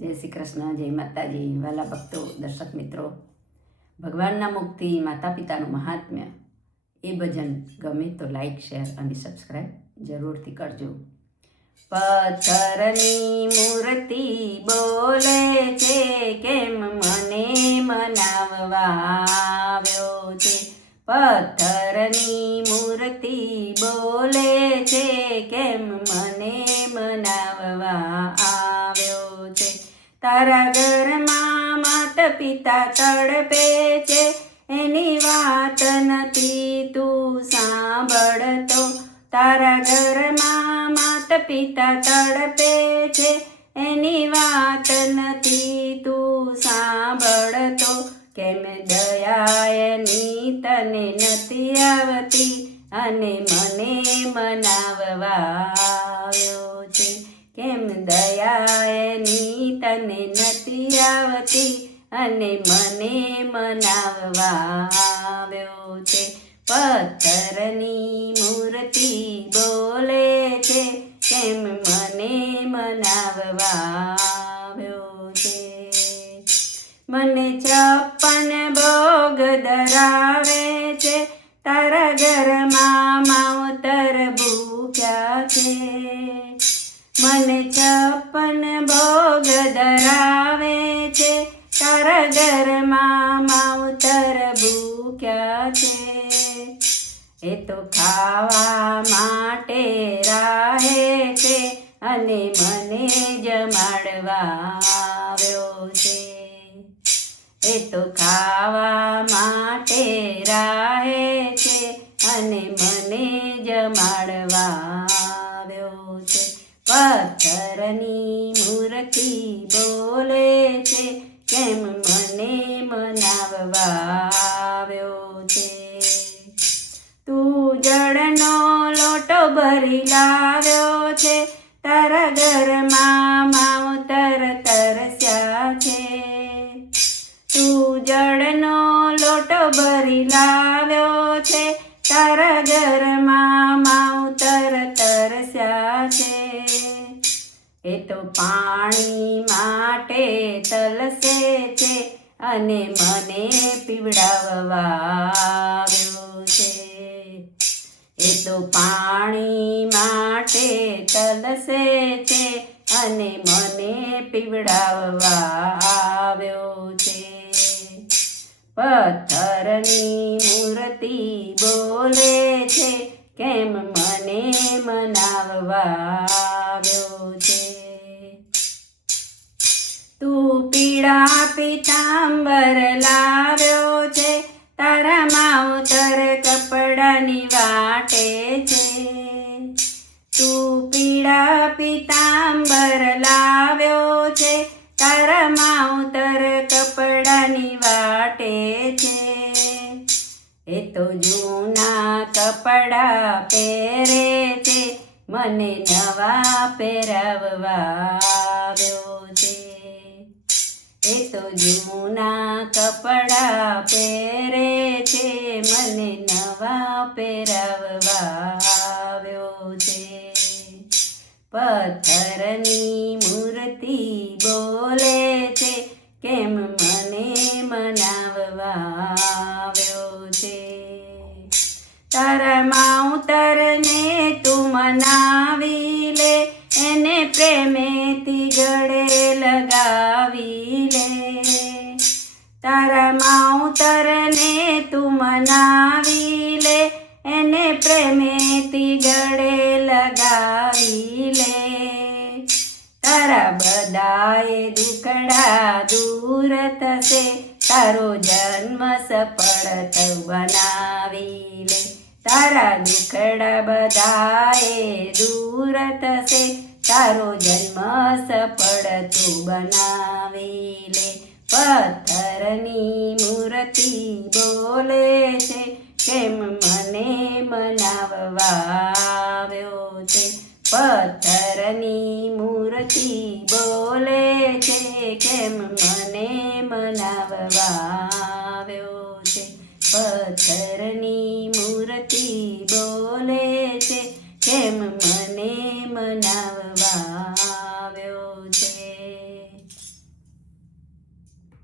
જય શ્રી કૃષ્ણ, જય માતાજી, વાલા ભક્તો, દર્શક મિત્રો. ભગવાનના મુખથી માતા પિતાનું મહાત્મ્ય એ ભજન ગમે તો લાઈક, શેર અને સબસ્ક્રાઈબ જરૂરથી કરજો. પથ્થરની મૂર્તિ બોલે છે, કેમ મને મનાવવા આવ્યો છે. પથ્થરની મૂર્તિ બોલે છે, કેમ મને મનાવવા આવ્યો છે. તારા ઘરમાં માતા પિતા તડપે છે, એની વાત નથી તું સાંભળતો. તારા ઘરમાં માતા પિતા તડપે છે, એની વાત નથી તું સાંભળતો. કેમ દયાની તને નથી આવતી અને મને મનાવવા આવ્યો છે. કેમ દયાની તને નથી આવતી અને મને મનાવવા આવ્યો છે. પથ્થરની મૂર્તિ બોલે છે, કેમ મને મનાવવા આવ્યો છે. મને 56 ભોગ ધરાવે છે, તારા ઘરમાં માવતર ભૂખ્યા છે. મને 56 ભોગ ધરાવે છે, તારા ઘરમાં માવતર ભૂખ્યા છે. એ તો ખાવા માટે રાહે છે અને મને જમાડવા આવ્યો છે. એ તો ખાવા માટે રાહે છે અને મને જમાડવા આવ્યો છે. પથ્થરની મૂર્તિ બોલે છે, કેમ મને મનાવવા આવ્યો છે. તું જળનો લોટો ભરી લાવ્યો છે, તારા ઘરમાં માવતર તરસ્યા છે. તું જળનો લોટો ભરી લાવ્યો છે, તારા ઘરમાં માવતર તરસ્યા છે. એ તો પાણી માટે તલસે છે અને મને પીવડાવવા આવ્યો છે. એ તો પાણી માટે તલસે છે અને મને પીવડાવવા આવ્યો છે. પથ્થરની મૂર્તિ બોલે છે, કેમ મને મનાવવા આવ્યો છે. તું પીળા પીતાંબર લાવ્યો છે, તારા માવતર કપડાની વાટે છે. તું પીળા પીતાંબર લાવ્યો છે, તારા માવતર કપડાની વાટે છે. એ તો જૂના કપડા પહેરે છે, મને નવા પહેરાવવા આવ્યો છે. એ તો જૂના કપડા પહેરે છે, મને નવા પહેરાવવા આવ્યો છે. પથ્થરની મૂર્તિ બોલે છે, કેમ મને મનાવવા આવ્યો છે. તારા માવતરને તું મનાવી લે, એને પ્રેમેથી ગળે લગાવી લે. તારા માવતરને તું મનાવી લે, એને પ્રેમેથી ગળે લગાવી લે. તારા બધાએ દુખડા દૂર થશે, તારો જન્મ સફળ બનાવી લે. તારા દુખડા બધાએ દૂર થશે, તારો જન્મ સફળ તું બનાવી લે. પથ્થરની મૂર્તિ બોલે છે, કેમ મને મનાવવા આવ્યો છે. પથ્થરની મૂર્તિ બોલે છે, કેમ મને મનાવવા આવ્યો છે. પથ્થરની મૂર્તિ બોલે છે, કેમ મને મનાવવા